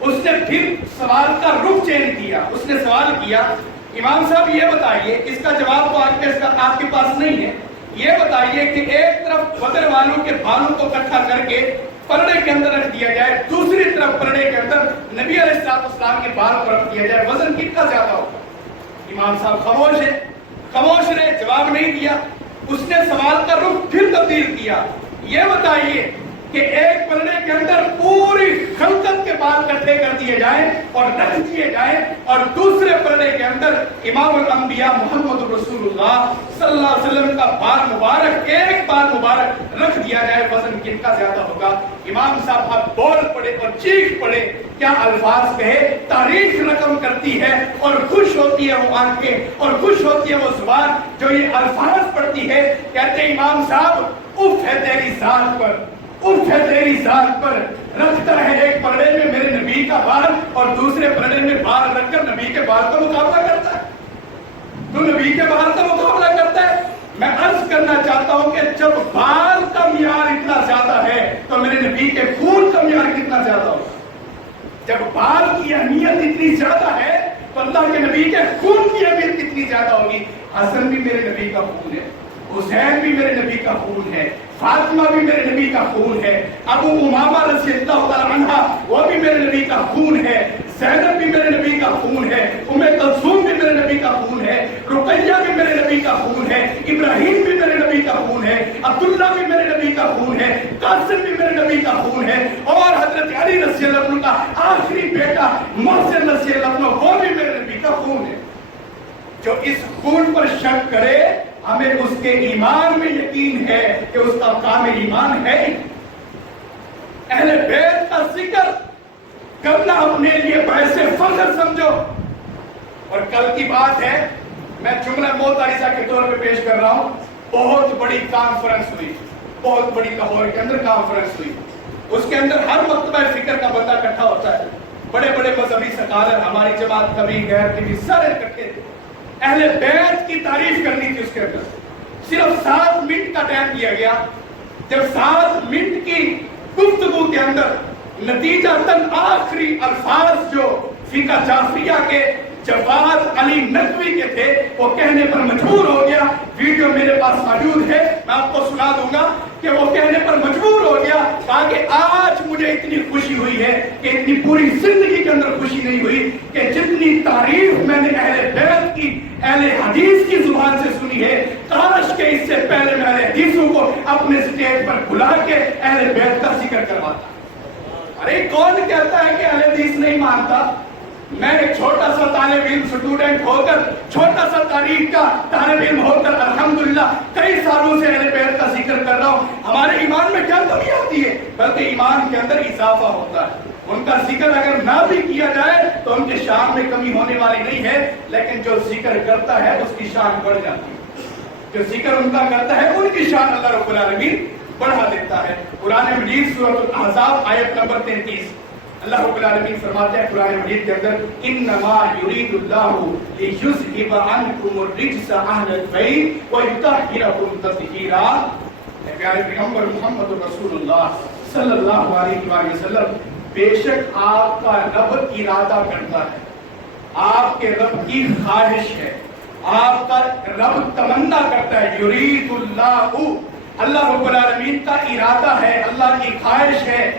اس نے پھر سوال کا رخ چینج کیا. اس نے سوال کیا امام صاحب یہ بتائیے, اس کا جواب تو آپ کے پاس نہیں ہے, یہ بتائیے کہ ایک طرف بدر والوں کے بالوں کو اکٹھا کر کے پرڑے کے اندر رکھ دیا جائے, دوسری طرف پرڑے کے اندر نبی علیہ السلام کے بال کو رکھ دیا جائے, وزن کتنا زیادہ ہوگا؟ امام صاحب خاموش رہے, جواب نہیں دیا. اس نے سوال کا رخ پھر تبدیل کیا, یہ بتائیے کہ ایک پرڑے کے اندر پوری خلقت کے بال اکٹھے کر دیے جائیں اور رکھ دیے جائیں, اور دوسرے پرڑے کے اندر امام الانبیاء محمد رسول اللہ صلی اللہ علیہ وسلم کا بال مبارک, ایک بال مبارک رکھ دیا جائے, وزن کتنا زیادہ ہوگا؟ امام صاحب اب بول پڑے اور چیخ پڑے, کیا الفاظ کہے, تاریخ رقم کرتی ہے اور خوش ہوتی ہے وہ آنکھیں اور خوش ہوتی ہے وہ زبان جو یہ الفاظ پڑھتی ہے. کہتے ہیں امام صاحب اف ہے تیری ذات پر, اف ہے تیری ذات پر, رکھتا ہے ایک پرڑے میں میرے نبی کا بال اور دوسرے پرڑے میں بال رکھ کر نبی کے بال کا مقابلہ کرتا ہے. تو نبی کے بال کا مقابلہ کرتا ہے. میں عرض کرنا چاہتا ہوں کہ جب بال کا معیار اتنا زیادہ ہے تو میرے نبی کے خون کا معیار کتنا زیادہ ہوگا؟ جب بال کی اہمیت اتنی زیادہ ہے تو اللہ کے نبی کے خون کی اہمیت کتنی زیادہ ہوگی؟ حسن بھی میرے نبی کا خون ہے, حسین بھی میرے نبی کا خون ہے, فاطمہ بھی میرے نبی کا خون ہے, ابو امامہ رضی اللہ تعالی عنہ وہ بھی میرے نبی کا خون ہے, زینب بھی میرے نبی کا خون ہے, ام کلثوم بھی میرے نبی کا خون ہے, رقیہ بھی میرے نبی کا خون ہے, ابراہیم بھی میرے نبی کا خون ہے, عبداللہ بھی میرے نبی کا خون ہے, قاسم بھی میرے نبی کا خون ہے, اور حضرت علی رضی اللہ عنہ کا آخری بیٹا محسن رضی اللہ عنہ وہ بھی میرے نبی کا خون ہے. جو اس خون پر شک کرے ہمیں اس کے ایمان میں یقین ہے کہ اس کا کامل ایمان ہے. اہل بیت کا ذکر کرنا اپنے لیے باعث فخر سمجھو. اور کل کی بات ہے, میں جملہ موتعظہ کے طور پہ پیش کر رہا ہوں. بہت بڑی کانفرنس ہوئی, بہت بڑی لاہور کے اندر کانفرنس ہوئی. اس کے اندر ہر مکتبہ فکر کا بندہ اکٹھا ہوتا ہے, بڑے بڑے مذہبی سکالر, ہماری جماعت کا بھی غیر کے بھی سارے اکٹھے تھے. اہل بیت کی تعریف کرنی تھی. اس کے اندر صرف 7 منٹ کا ٹائم دیا گیا. جب 7 منٹ کی گفتگو کے اندر نتیجہ تن آخری الفاظ جو فقہ جعفریہ کے جواد علی ندوی کے تھے وہ کہنے پر مجبور ہو گیا. ویڈیو میرے پاس موجود ہے, میں آپ کو سنا دوں گا کہ وہ کہنے پر مجبور ہو گیا. کہا کہ آج مجھے اتنی خوشی ہوئی ہے کہ اتنی پوری زندگی کے اندر خوشی نہیں ہوئی کہ جتنی تعریف میں نے اہل بیت کی, اہل حدیث کی زبان سے سنی ہے. کاش کہ اس سے پہلے میں اہل حدیثوں کو اپنے سٹیج پر بلا کے اہل بیت کا ذکر کرواتا. ارے کون کہتا ہے کہ اہل حدیث نہیں مانتا؟ میں ایک چھوٹا سا طالب علم اسٹوڈنٹ ہو کر, چھوٹا سا تاریخ کا طالب علم ہو کر الحمدللہ کئی سالوں سے اہل بیت کا ذکر کر رہا ہوں. ہمارے ایمان میں کیا کمی آتی ہے؟ بلکہ ایمان کے اندر اضافہ ہوتا ہے. ان کا ذکر اگر نہ بھی کیا جائے تو ان کے شان میں کمی ہونے والی نہیں ہے, لیکن جو ذکر کرتا ہے اس کی شان بڑھ جاتی ہے. جو ذکر ان کا کرتا ہے ان کی شان اللہ رب العالمین بڑھا دیتا ہے. قرآن مجید سورۃ الاحزاب آیت نمبر 33 اللہ رب العالمین فرماتے ہیں قرآن مجید کے اندر, انما یرید اللہ لیذھب عنکم الرجس اہل البیت ویطہرکم تطہیرا. پیارے پیغمبر محمد رسول اللہ صلی اللہ علیہ وآلہ وسلم, بے شک آپ کا رب ارادہ کرتا ہے, آپ کے رب کی خواہش ہے, آپ کا رب تمنا کرتا ہے. یرید اللہ, اللہ رب العالمین کا ارادہ ہے, اللہ کی خواہش ہے.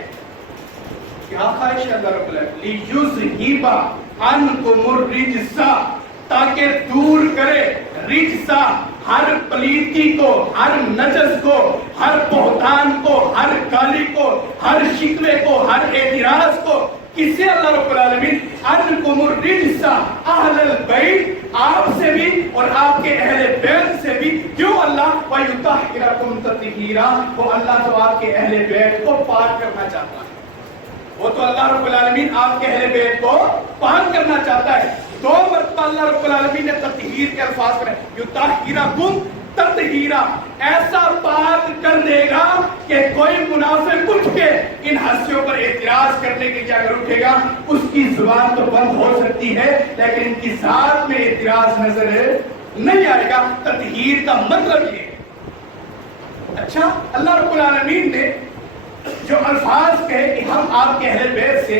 کیا خواہش ہے اللہ رب العالمین؟ لیذھب عنکم الرجس, تاکہ دور کرے رجسا, ہر پلیتی کو, ہر نجس کو, ہر بہتان کو, ہر گالی کو, ہر شکوے کو, ہر اعتراض کو. کس سے اللہ رب العالمین؟ عنکم الرجس اہل البیت, آپ سے بھی اور آپ کے اہل بیت سے بھی. کیوں اللہ؟ وَيُطَهِّرَكُمْ تَطْهِيرًا, وہ اللہ تو آپ کے اہل بیت کو پاک کرنا چاہتا ہے. وہ تو اللہ رب العالمین آپ کے اہل بیت کو پاک کرنا چاہتا ہے. 2 مرتبہ اللہ رب العالمین نے تطہیر کے الفاظ پر یطہرکم تطہیرا, ایسا پاک کر دے گا کہ کوئی منافق اٹھ کے ان ہستیوں پر اعتراض کرنے کے لیے اگر اٹھے گا اس کی زبان تو بند ہو سکتی ہے لیکن ان کی ذات میں اعتراض نظر نہیں آئے گا. تطہیر کا مطلب یہ. اچھا, اللہ رب العالمین نے جو الفاظ کہے کہ ہم آپ کے اہل بیت سے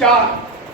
4।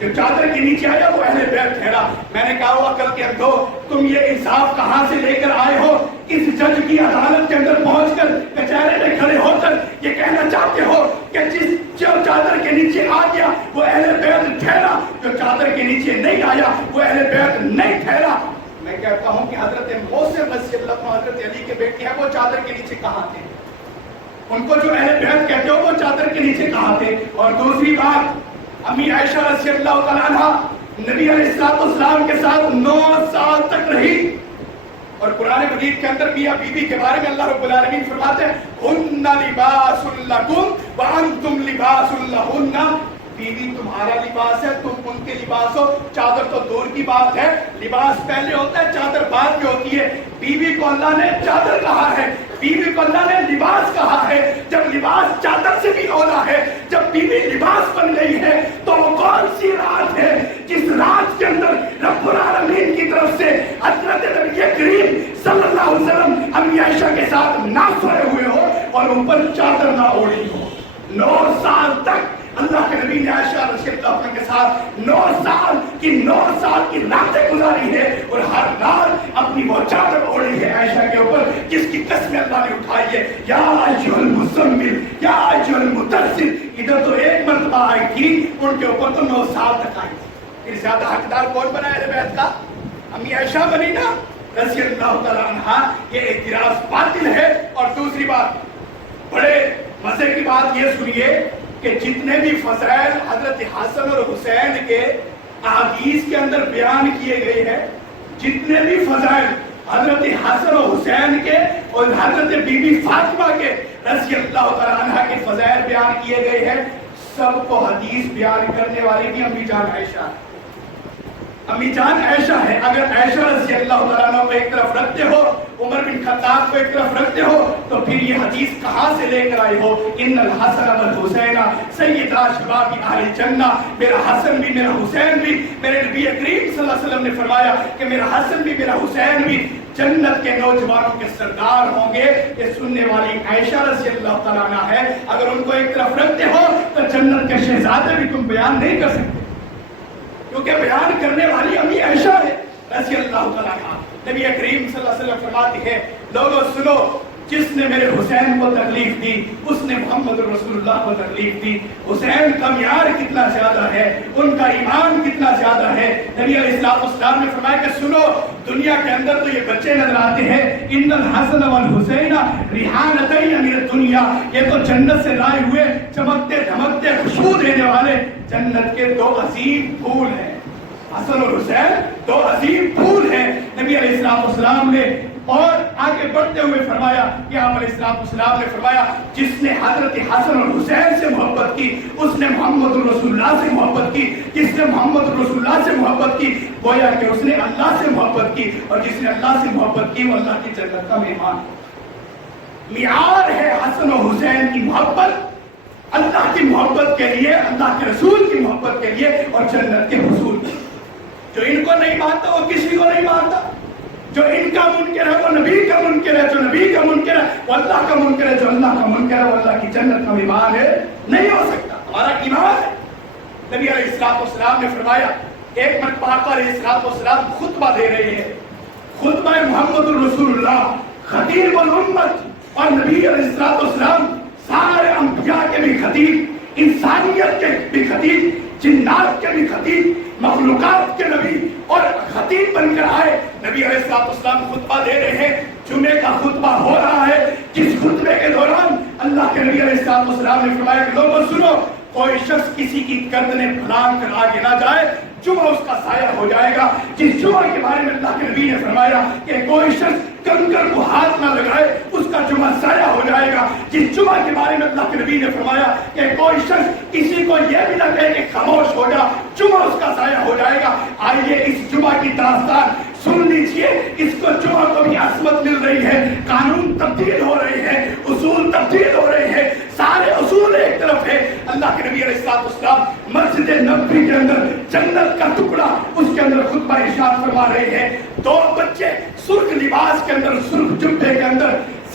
جو چادر کے نیچے آیا وہ اہل بیت ٹھہرا۔ میں نے کہا وہ عقل کے اندھو، تم یہ انصاف کہاں سے لے کر آئے ہو؟ اس جج کی عدالت کے اندر پہنچ کر کچہرے میں کھڑے ہو کر یہ کہنا چاہتے ہو کہ جو چادر کے نیچے آ گیا وہ اہل بیت ٹھہرا، جو چادر کے نیچے نہیں آیا وہ اہل بیت نہیں ٹھہرا۔ میں کہتا ہوں کہ حضرت موسیٰ رضی اللہ عنہ حضرت علی کے بیٹے ہیں، وہ چادر کے نیچے کہاں تھے؟ ان کو جو اہل بیت کہتے ہو وہ چادر کے نیچے کہاں تھے؟ اور دوسری بات، امی عائشہ رضی اللہ تعالیٰ عنہ نبی علیہ السلام کے ساتھ 9 سال تک رہی، اور قرآن مجید کے اندر میاں بی بی کے بارے میں اللہ رب العالمین فرماتے ہیں ہن لباس لکم وانتم لباس لہن، بیوی تمہارا لباس ہے، تم ان کے لباس ہو۔ چادر تو دور کی بات ہے، لباس پہلے ہوتا ہے، چادر بعد میں ہوتی ہے۔ بیوی کو اللہ نے چادر کہا ہے، بیوی کو اللہ نے لباس کہا ہے۔ جب لباس چادر سے بھی اولا ہے، جب بیوی لباس بن گئی ہے تو وہ کون سی رات ہے جس رات کے اندر رب العالمین کی طرف سے حضرت نبی کریم صلی اللہ علیہ وسلم امی عائشہ کے ساتھ نہ سوئے ہوئے ہو اور اوپر چادر نہ اوڑھی ہو۔ 9 سال تک اللہ کے نبی نے عائشہ رضی اللہ عنہ کے ساتھ 9 سال کی راتیں گزاری ہے، اور ہر رات اپنی وہ چادر اوڑھی ہے عائشہ کے اوپر جس کی قسم اللہ نے اٹھائی ہے، یا ایھا المزمل یا ایھا المدثر۔ ادھر تو ایک مرتبہ آئی تھی، ان کے اوپر تو 9 سال تک آئی تھی۔ پھر زیادہ حقدار کون بنا اہل بیت کا؟ امی عائشہ بنی نا رضی اللہ تعالیٰ عنہا۔ یہ اعتراض باطل ہے۔ اور دوسری بات، بڑے مزے کی بات یہ سنیے کہ جتنے بھی فضائل حضرت حسن اور حسین کے احادیث کے اندر بیان کیے گئے ہیں، جتنے بھی فضائل حضرت حسن اور حسین کے اور حضرت بی بی فاطمہ کے رضی اللہ تعالیٰ عنہ کے فضائل بیان کیے گئے ہیں، سب کو حدیث بیان کرنے والی بھی امی جان عائشہ ہے۔ امی جان عائشہ ہے۔ اگر عائشہ رضی اللہ تعالیٰ عنہ کو ایک طرف رکھتے ہو، عمر بن خطاب کو ایک طرف رکھتے ہو، تو پھر یہ حدیث کہاں سے لے کر آئے ہو؟ ان الحسن والحسین سیدا شباب اہل الجنہ۔ میرا حسن بھی میرا حسین بھی، میرے نبی کریم صلی اللہ علیہ وسلم نے فرمایا کہ میرا حسن بھی میرا حسین بھی جنت کے نوجوانوں کے سردار ہوں گے۔ یہ سننے والی عائشہ رضی اللہ تعالیٰ عنہ ہے۔ اگر ان کو ایک طرف رکھتے ہو تو جنت کے شہزادے بھی تم بیان نہیں کر سکتے، کیونکہ بیان کرنے والی امی عائشہ ہے رضی اللہ تعالیٰ عنہ۔ نبی کریم صلی اللہ علیہ وسلم فرماتے ہیں، لوگوں سنو، جس نے میرے حسین کو تکلیف دی اس نے محمد رسول اللہ کو تکلیف دی۔ حسین کا معیار کتنا زیادہ ہے، ان کا ایمان کتنا زیادہ ہے۔ نبی علیہ السلام نے فرمایا کہ سنو، دنیا کے اندر تو یہ بچے نظر آتے ہیں، ان الحسن والحسین ریحانتین من الدنیا، یہ تو جنت سے لائے ہوئے چمکتے دھمکتے خوشبو دینے والے جنت کے 2 عظیم پھول ہیں۔ حسن اور حسین 2 عظیم پھول ہیں۔ نبی علیہ السلام نے اور آگے بڑھتے ہوئے فرمایا کہ آپ علیہ السلام نے فرمایا، جس نے حضرت حسن اور حسین سے محبت کی اس نے محمد رسول اللہ سے محبت کی، جس نے محمد رسول اللہ سے محبت کی گویا کہ اس نے اللہ سے محبت کی، اور جس نے اللہ سے محبت کی وہ اللہ کی جنت کا مہمان۔ معیار ہے حسن و حسین کی محبت، اللہ کی محبت کے لیے، اللہ کے رسول کی محبت کے لیے اور جنت کے حصول کے لیے۔ جو ان کو نہیں مانتا وہ کسی کو نہیں مانتا، جو ان کا منکر ہے وہ نبی کا منکر ہے، جو نبی کا منکر ہے وہ اللہ کا منکر ہے، جو اللہ کا منکر ہے وہ اللہ کی جنت کا مہمان ہے۔ نہیں ہو سکتا، ہمارا ایمان ہے۔ نبی علیہ السلام نے فرمایا، ایک مرتبہ آقا علیہ السلام خطبہ دے رہے ہیں، خطبہ محمد الرسول اللہ خطیب الامت، اور نبی علیہ السلام سارے انبیاء کے بھی خطیب، انسانیت کے بھی خطیب، جنات کے بھی خطیب، مخلوقات کے نبی اور خطیب بن کر آئے۔ نبی علیہ السلام خطبہ دے رہے ہیں، جمعے کا خطبہ ہو رہا ہے، جس خطبے کے دوران اللہ کے نبی علیہ السلام نے فرمایا کہ لوگوں سنو، کوئی شخص کسی کی گردنیں پھلانگ کر آگے نہ جائے، جمعہ اس کا سایہ ہو جائے گا۔ جس جمعہ کے بارے میں اللہ کے نبی نے فرمایا کہ کوئی شخص کنکر کو ہاتھ نہ لگائے اس کا جمعہ سایہ ہو جائے گا۔ جس جمعہ کے بارے میں اللہ کے نبی نے فرمایا کہ کوئی شخص کسی کو یہ بھی نہ کہے کہ خاموش ہو جا، جمعہ اس کا سایہ ہو جائے گا۔ آئیے اس جمعہ کی داستان سن لیجئے، اس کو جمعہ کو بھی عصمت مل رہی ہے، قانون تبدیل ہو رہے ہیں، اصول تبدیل ہو رہے ہیں، سارے اصول ایک طرف ہے۔ اللہ کے نبی علیہ السلام مسجد نبوی کے اندر جنت کا ٹکڑا اس کے اندر خطبہ ارشاد فرما رہے ہیں۔ 2 بچے سرخ لباس کے اندر، سرخ جبے کے اندر،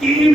3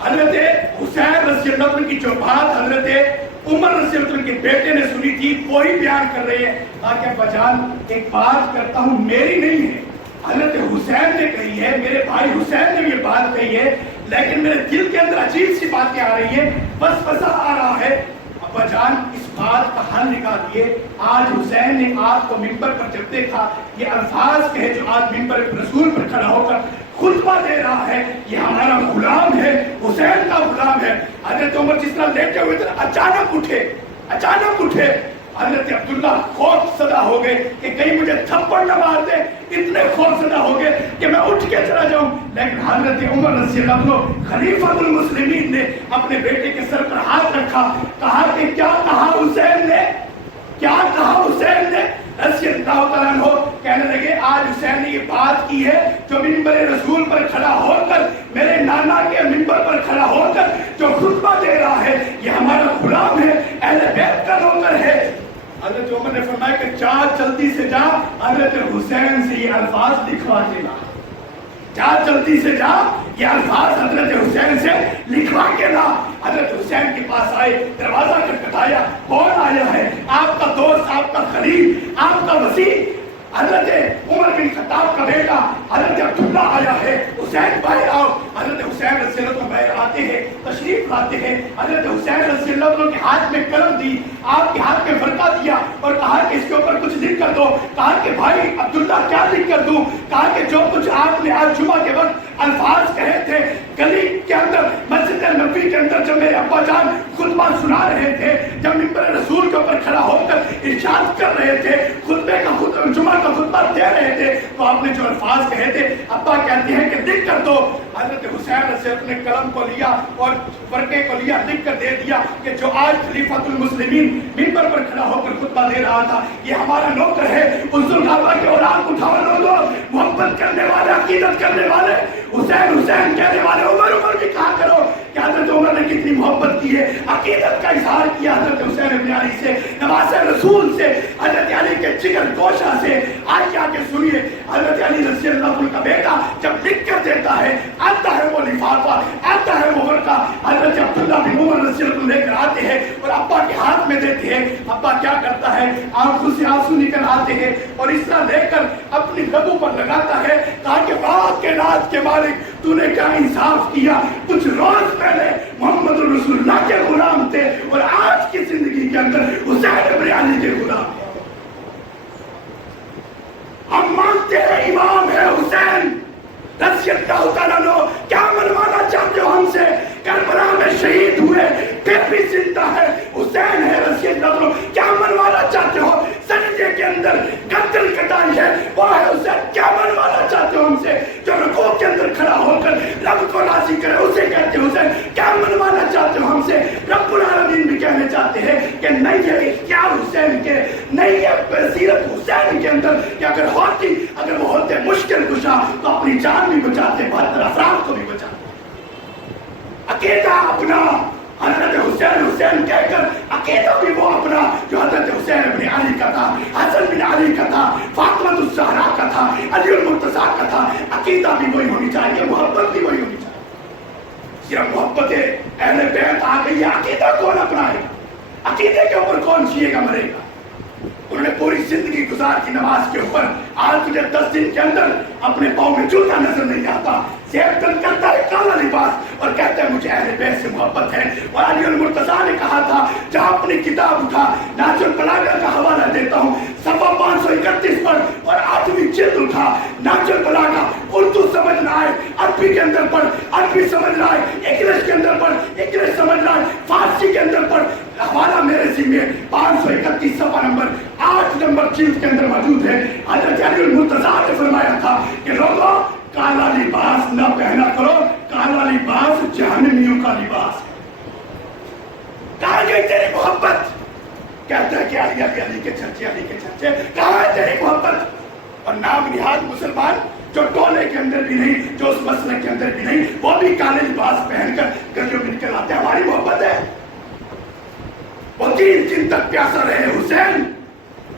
حضرت حسین رضی اللہ عنہ کی جو بات حضرت عمر رضی اللہ عنہ کے بیٹے نے سنی تھی وہی بیان کر رہے ہیں کہ ابا جان ایک بات کرتا ہوں میری نہیں ہے، حضرت حسین نے کہی ہے، میرے بھائی حسین نے بھی یہ بات کہی ہے، لیکن میرے دل کے اندر عجیب سی باتیں آ رہی ہیں، وسوسہ آ رہا ہے۔ ابا جان اس بات کا حل نکالیے، آج حسین نے آپ کو منبر پر جب دیکھا یہ الفاظ کہے جو آج منبر رسول پر کھڑا ہو کر خطبہ دے رہا ہے، یہ ہمارا غلام ہے، حسین کا غلام ہے۔ حضرت عمر جس طرح لیٹے ہوئے تھے اچانک اٹھے حضرت عبداللہ خوف زدہ ہو گئے کہ کہیں مجھے تھپڑ نہ مار دے، اتنے خوف زدہ ہو گئے کہ میں اٹھ کے چلا جاؤں۔ لیکن حضرت عمر رضی اللہ عنہ خلیفۃ المسلمین نے اپنے بیٹے کے سر پر ہاتھ رکھا، کہا کہ کیا کہا حسین نے رضی اللہ تعالیٰ عنہ کہنے لگے آج حسین نے یہ بات کی ہے جو منبر رسول پر کھڑا ہو کر، میرے نانا کے منبر پر کھڑا ہو کر جو خطبہ دے رہا ہے یہ ہمارا غلام ہے، اہل بیت کا نوکر ہے۔ حضرت عمر نے فرمایا کہ جا جلدی سے جا حضرت حسین سے یہ الفاظ لکھوا کے لا، جا جلدی سے جا یہ الفاظ حضرت حسین سے لکھوا کے لا۔ حضرت حسین کے پاس آئے، دروازہ کھٹکھٹایا، کون آیا ہے؟ آپ کا دوست، آپ کا خلیل، آپ کا وسیع حضرت عمر بن خطاب کا بیٹا حضرت عبداللہ آیا ہے، حسین باہر آؤ۔ حضرت حسین رضی اللہ عنہ باہر آتے ہیں، تشریف لاتے ہیں۔ حضرت حسین رضی اللہ عنہ کے ہاتھ میں قلم دی، آپ کے ہاتھ میں فرقہ دیا اور کہا کہ اس کے اوپر کچھ لکھ کر دو۔ کہا کہ بھائی عبداللہ کیا لکھ کر دوں؟ کہا کہ جو کچھ آپ نے آج جمعہ کے وقت الفاظ کہے تھے گلی کے اندر، مسجد نبوی کے اندر جب میرے ابا جان خطبہ سنا رہے تھے، جب منبر رسول کے اوپر کھڑا ہو کر ارشاد کر رہے تھے، خطبے کا جمعہ کا خطبہ دے رہے تھے، تو آپ نے جو الفاظ کہے تھے ابا کہتے ہیں کہ لکھ کر دو۔ حضرت حسین رضی اللہ عنہ نے قلم کو لیا اور ورقے کو لیا، لکھ کر دے دیا کہ جو آج خلیفۃ المسلمین منبر پر کھڑا ہو کر خطبہ دے رہا تھا یہ ہمارا نوکر ہے، انظر کعبہ کے اوراق اٹھاؤ لوگوں، محبت کرنے والے، عقیدت کرنے والے، حسین حسین کہنے والے، عمر عمر بھی کہا کرو کہ حضرت عمر نے کتنی محبت کی ہے، عقیدت کا اظہار کیا حضرت حسین ابن علی سے، نواز رسول سے، حضرت علی کے جگر گوشہ سے۔ آج کے سنیے حضرت علی رضی اللہ عنہ کا بیٹا جب لکھ کر دیتا ہے، آتا ہے وہ لفافہ، آتا ہے وہ ورقہ، حضرت عبداللہ بن عمر رضی اللہ عنہ لے کر آتے ہیں اور ابا کے ہاتھ میں دیتے ہیں۔ ابا کیا کرتا ہے؟ آنکھوں سے آنسو نکل آتے ہیں اور اس طرح لے کر اپنی لبوں پر لگاتا ہے تاکہ باغ کے ناز کے مالک تو نے کیا انصاف کیا، کچھ روز پہلے محمد رسول اللہ کے غلام تھے اور آج کی زندگی کے اندر حسین ابن علی کے غلام ہیں۔ ہم مانتے ہیں امام ہے حسین رضی اللہ تعالیٰ عنہ، کیا منوانا چاہتے ہو ہم سے؟ کربلا میں شہید ہوئے پھر بھی زندہ ہے، حسین ہے رضی اللہ عنہ، کیا منوانا چاہتے ہو؟ سجدے کے اندر گردن کٹائی ہے وہ ہے حسین، کیا منوانا چاہتے ہو ہم سے؟ جو رکوع کے اندر کھڑا ہو کر رب کو راضی کرے اسے کہتے حسین، کیا منوانا چاہتے ہو ہم سے؟ رب العالمین بھی کہنے چاہتے ہیں کہ نہیں ہے اختیار حسین کے، نہیں ہے بصیرت حسین کے اندر کہ اگر وہ ہوتے مشکل کشا تو اپنی جان بھی بچاتے، 72 افراد کو بھی بچاتے۔ عقیدہ اپنا حضرت حسین حسین کہہ کر عقیدہ بھی وہ اپنا جو حضرت حسین ابن علی کا تھا، حسن بن علی کا تھا، فاطمہ الزہرا کا تھا، علی المرتضیٰ کا تھا۔ عقیدہ بھی وہی ہونی چاہیے، محبت بھی وہی ہونی چاہیے۔ صرف محبت اہل بیت آ گئی ہے، عقیدہ کون اپنائے گا؟ عقیدے کے اوپر کون جیے گا مرے گا؟ انہوں نے پوری زندگی گزار کی نماز کے اوپر، آج تجھے 10 دن کے اندر اپنے پاؤں میں جوتا نظر نہیں آتا، زیب تن کرتا ہے کالا لباس اور کہتا ہے مجھے اہل بیت سے محبت ہے۔ اور علی المرتضیٰ نے کہا تھا جہاں اپنی کتاب اٹھا، نہج البلاغہ کا حوالہ دیتا ہوں، صفحہ 531 پڑھ اور 8ویں جلد اٹھا، نہج البلاغہ، اردو سمجھ نہ آئے عربی کے اندر پڑھ، عربی سمجھ نہ آئے انگلش کے اندر پڑھ، انگلش سمجھ نہ آئے فارسی کے اندر پڑھ۔ حوالہ میرے ذمہ 531 صفحہ نمبر 8 نمبر جلد کے اندر موجود ہے۔ حضرت علی المرتضیٰ نے فرمایا تھا کہ لوگوں کالا لباس نہ پہنا کرو، کالا لباس جہنمیوں کا لباس ہے۔ کہاں گئی تیری محبت؟ کہتا ہے کہ علی علی علی کے چرچے، علی کے چرچے، کہاں ہے تیری محبت؟ اور نام نہاد مسلمان جو ٹولے کے اندر بھی نہیں، جو اس مسلک کے اندر بھی نہیں، وہ بھی کالے لباس پہن کر گلیوں میں نکل آتے ہیں، ہماری محبت ہے۔ وہ 3 دن تک پیاسا رہے حسین،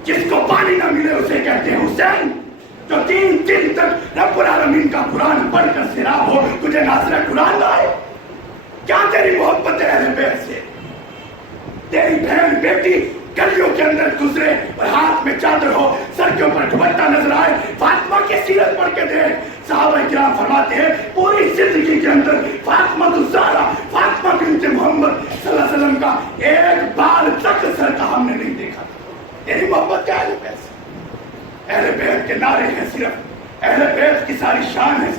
جس کو پانی نہ ملے اسے کہتے ہیں حسین، جو 3 دن تک رب العالمین کا قرآن پڑھ کر سیراب ہو، تجھے ناصرہ قرآن لائے۔ کیا تیری محبت ہے اہل بیت سے؟ تیری بہن بیٹی گلیوں کے اندر گزرے اور ہاتھ میں چادر ہو، سر کے اوپر دوپٹہ نظر آئے، فاطمہ کی سیرت پڑھ کے دیکھ. صحابہ کرام فرماتے ہیں پوری زندگی کے اندر فاطمہ الزہرا، فاطمہ بنت محمد صلی اللہ علیہ وسلم کا ایک بال تک سر کا ہم نے نہیں دیکھا. تیری محبت کیا اہل بیت سے؟ اہل بیت کے نعرے ہیں صرف، اہل بیت کی ساری شان ہے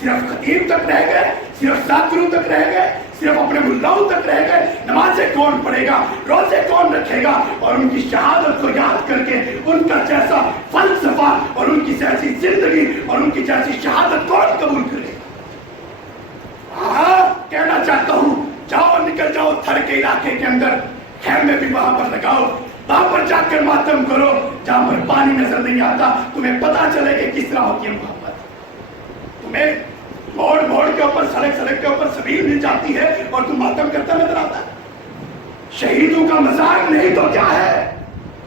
صرف خطیب تک رہ گئے، صرف ذاکروں تک رہ گئے، صرف اپنے ملاؤں تک رہ گئے. نمازیں کون پڑھے گا، روزے کون رکھے گا، اور ان کی شہادت کو یاد کر کے ان کا جیسا فلسفہ اور ان کی جیسی زندگی اور ان کی جیسی شہادت کون قبول کرے گا؟ ہاں کہنا چاہتا ہوں، جاؤ نکل جاؤ تھر کے علاقے کے اندر، خیمے بھی وہاں پر لگاؤ، وہاں پر جا کر ماتم کرو جہاں پر پانی نظر نہیں آتا. تمہیں پتا چلے کہ کس طرح ہوتی ہے محبت. تمہیں موڑ موڑ کے اوپر، سڑک کے اوپر سبیل مل جاتی ہے اور تم ماتم کرتا نظر آتا ہے. شہیدوں کا مذاق نہیں تو کیا ہے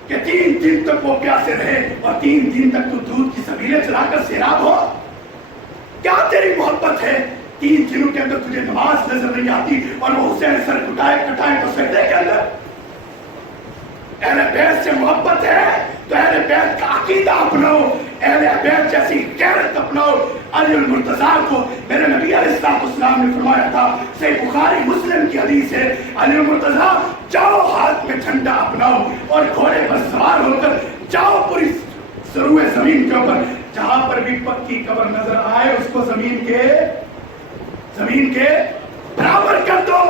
کہ 3 دن تک وہ پیاسے رہے اور 3 دن تک تو دودھ کی سبیلیں چلا کر سیراب ہو. کیا تیری محبت ہے؟ 3 دنوں کے اندر تجھے نماز نظر نہیں آتی اور وہ حسین سر کٹائے تو سجدے کے اندر. اہل بیت سے محبت ہے تو اہل بیت کا عقیدہ اپناؤ، اہل بیت جیسی غیرت اپناؤ. علی المرتضیٰ کو میرے نبی علیہ السلام نے فرمایا تھا، صحیح بخاری مسلم کی حدیث ہے، علی المرتضیٰ جاؤ ہاتھ میں جھنڈا اپناؤ اور گھوڑے پر سوار ہو کر جاؤ پوری سروے زمین کے اوپر، جہاں پر بھی پکی قبر نظر آئے اس کو زمین کے برابر کر دو.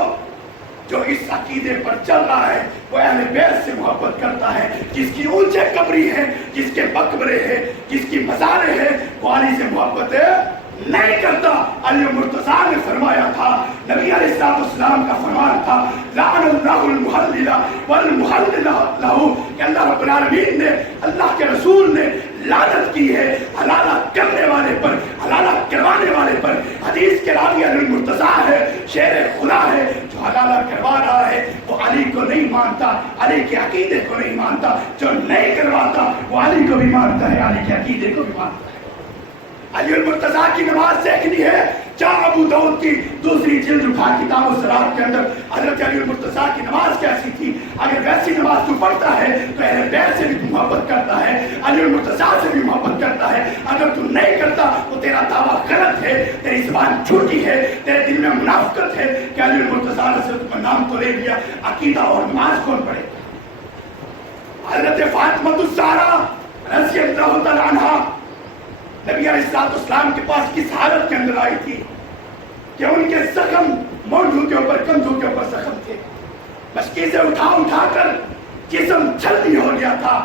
جو اس عقیدے پر چل رہا ہے وہ اہل بیت سے محبت کرتا ہے. جس کی اونچے قبری ہے، جس کے مقبرے ہیں، جس کی مزاریں ہیں، وہ علی سے محبت نہیں کرتا. علی مرتضیٰ نے فرمایا تھا، نبی علیہ السلام کا فرمان تھا، لعن اللہ المحلل والمحلل لہ، کہ اللہ رب العالمین نے، اللہ کے رسول نے لعنت کی ہے حلالہ کرنے والے پر، حلالہ کروانے والے پر. حدیث کے راوی علی المرتضیٰ ہے، شیر خدا ہے. جو حلالہ کروا رہا ہے وہ علی کو نہیں مانتا، علی کے عقیدے کو نہیں مانتا. جو نہیں کرواتا وہ علی کو بھی مانتا ہے، علی کے عقیدے کو بھی مانتا ہے. علی المرتضیٰ کی نماز دیکھنی ہے، جہاں ابو داؤد کی 2 جلد اٹھا کتاب الصلاۃ کے اندر حضرت علی المرتضیٰ کی نماز کیسی تھی. اگر ویسی نماز تو پڑھتا ہے تو اہل بیت سے بھی تو محبت کرتا ہے، علی المرتضیٰ سے بھی محبت کرتا ہے. اگر تو نہیں کرتا تو تیرا دعویٰ غلط ہے، تیری زبان جھوٹی ہے، تیرے دل میں منافقت ہے کہ علی المرتضیٰ نے صرف تمہیں نام تو لے لیا، عقیدہ اور نماز کون پڑھے گا؟ حضرت فاطمہ الزہرا رضی اللہ تعالی عنہا نبی علیہ السلام کے پاس کس حالت کے اندر آئی تھی کہ ان کے زخم مونڈوں کے اوپر، کندھوں کے اوپر زخم تھے. مشکیزیں اٹھا کر جسم چھلنی ہو گیا تھا.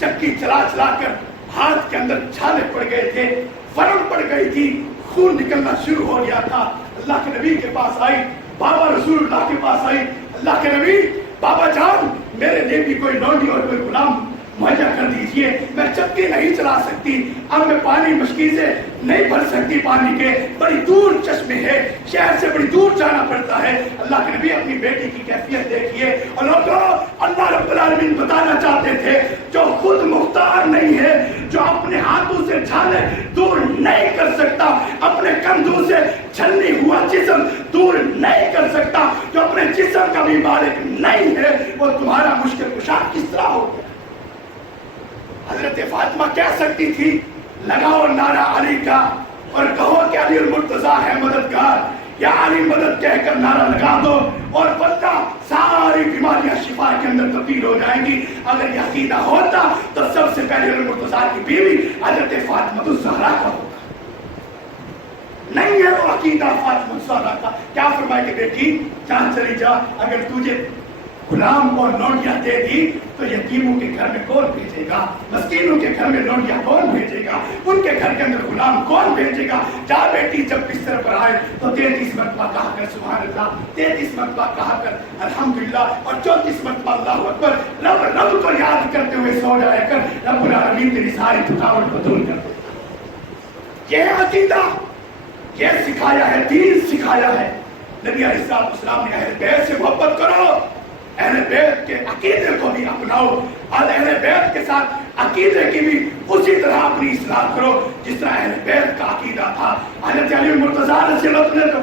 چکی چلا کر ہاتھ کے اندر چھالے پڑ گئے تھے، ورم پڑ گئی تھی، خون نکلنا شروع ہو گیا تھا. اللہ کے نبی کے پاس آئی، بابا رسول اللہ کے پاس آئی. اللہ کے نبی، بابا جان میرے لیے بھی کوئی لونڈی اور کوئی غلام مہیا کر دیجئے، میں چکی نہیں چلا سکتی، اب میں پانی مشکیزیں نہیں بھر سکتی، پانی کے بڑی دور چشمے ہے، شہر سے بڑی دور جانا پڑتا ہے. اللہ کے نبی اپنی بیٹی کی کیفیت دیکھیے. اور لوگوں، اللہ رب العالمین بتانا چاہتے تھے جو خود مختار نہیں ہے، جو اپنے ہاتھوں سے چھالے دور نہیں کر سکتا، اپنے کندھوں سے چھلنی ہوا جسم دور نہیں کر سکتا، جو اپنے جسم کا بھی مالک نہیں ہے، وہ تمہارا مشکل کشا کس طرح ہو گیا؟ حضرت فاطمہ کہہ سکتی تھی، لگاؤ نعرہ علی کا اور کہو کہ علی المرتضیٰ ہے مددگار، یا علی مدد کہہ کر نعرہ لگا دو اور واللہ ساری بیماریاں شفا کے اندر تبدیل ہو جائیں گی. اگر یہ عقیدہ ہوتا تو سب سے پہلے علی المرتضیٰ کی بیوی حضرت فاطمہ الزہرا کا ہوتا. نہیں ہے وہ عقیدہ فاطمہ الزہرا کا. کیا فرمائے کہ بیٹی جان چلی جا، اگر تجھے غلام اور لونڈیاں دے دی تو یتیموں کے گھر میں کون بھیجے گا، مسکینوں کے گھر میں لونڈیاں کون بھیجے گا، ان کے گھر کے اندر غلام کون بھیجے گا. جا بیٹی جب بستر پر آئے تو 33 مرتبہ کہا کر سبحان اللہ، 33 مرتبہ کہا کر الحمدللہ، اور 34 مرتبہ اللہ اکبر. رب کو یاد کرتے ہوئے سو جایا کر، رب العالمین تیری ساری تھکاوٹ کو دور کر دے. یہ عقیدہ، یہ سکھایا ہے، دین سکھایا ہے نبی علیہ السلام نے. اہل بیت سے محبت کرو، اہل بیت کے عقیدے کو بھی اپناؤ، اور اہل بیت کے ساتھ عقیدے کی بھی اسی طرح اپنی اصلاح کرو جس طرح اہل بیت کا عقیدہ تھا. حضرت علی المرتضیٰ رضی اللہ عنہ